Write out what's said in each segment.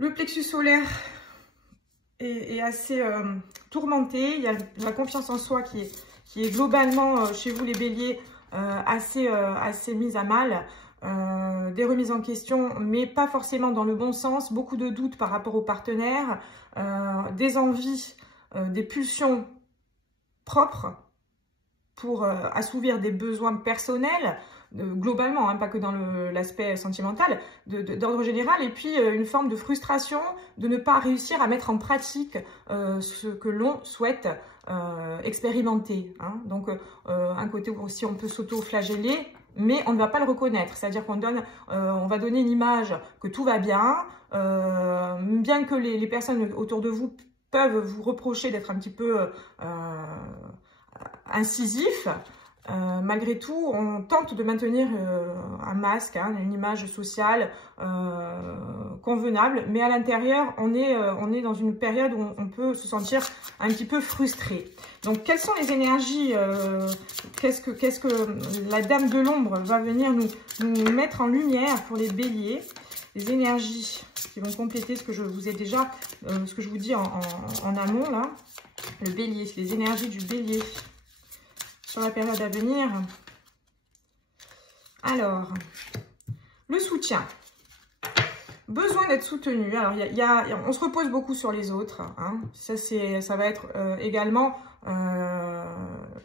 Le plexus solaire est assez tourmenté. Il y a la confiance en soi qui est globalement, chez vous les béliers, assez mise à mal. Des remises en question, mais pas forcément dans le bon sens. Beaucoup de doutes par rapport aux partenaires, des envies, des pulsions propres pour assouvir des besoins personnels, globalement, hein, pas que dans l'aspect sentimental, d'ordre général, et puis une forme de frustration de ne pas réussir à mettre en pratique ce que l'on souhaite expérimenter. Hein. Donc, un côté où aussi on peut s'auto-flageller, mais on ne va pas le reconnaître. C'est-à-dire qu'on va donner une image que tout va bien, bien que les personnes autour de vous peuvent vous reprocher d'être un petit peu incisif. Malgré tout, on tente de maintenir un masque, hein, une image sociale convenable, mais à l'intérieur, on est dans une période où on peut se sentir un petit peu frustré. Donc, quelles sont les énergies qu'est-ce que la Dame de l'Ombre va venir nous mettre en lumière pour les béliers? Les énergies qui vont compléter ce que je vous ai déjà, ce que je vous dis en amont, là. Le bélier, les énergies du bélier sur la période à venir. Alors, le soutien. Besoin d'être soutenu. Alors, on se repose beaucoup sur les autres. Hein. Ça va être également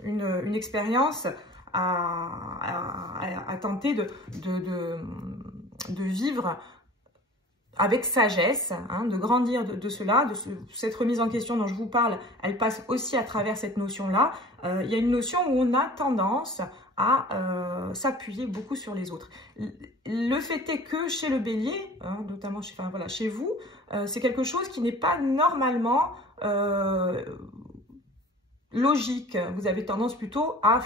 une expérience à tenter de vivre avec sagesse, hein, de grandir de cela, cette remise en question dont je vous parle, elle passe aussi à travers cette notion-là. Il y a une notion où on a tendance à s'appuyer beaucoup sur les autres. Le fait est que chez le bélier, hein, notamment chez vous, c'est quelque chose qui n'est pas normalement logique. Vous avez tendance plutôt à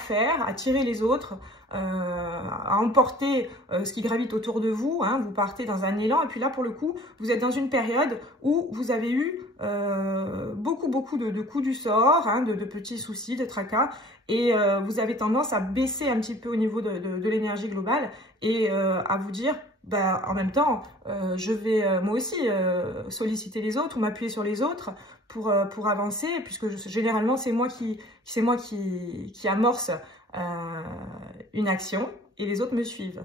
tirer les autres, à emporter ce qui gravite autour de vous, hein. Vous partez dans un élan et puis là, pour le coup, vous êtes dans une période où vous avez eu beaucoup de coups du sort, hein, de petits soucis, de tracas, et vous avez tendance à baisser un petit peu au niveau de l'énergie globale et à vous dire, bah, en même temps, je vais moi aussi solliciter les autres ou m'appuyer sur les autres pour avancer, puisque généralement c'est moi qui amorce une action et les autres me suivent.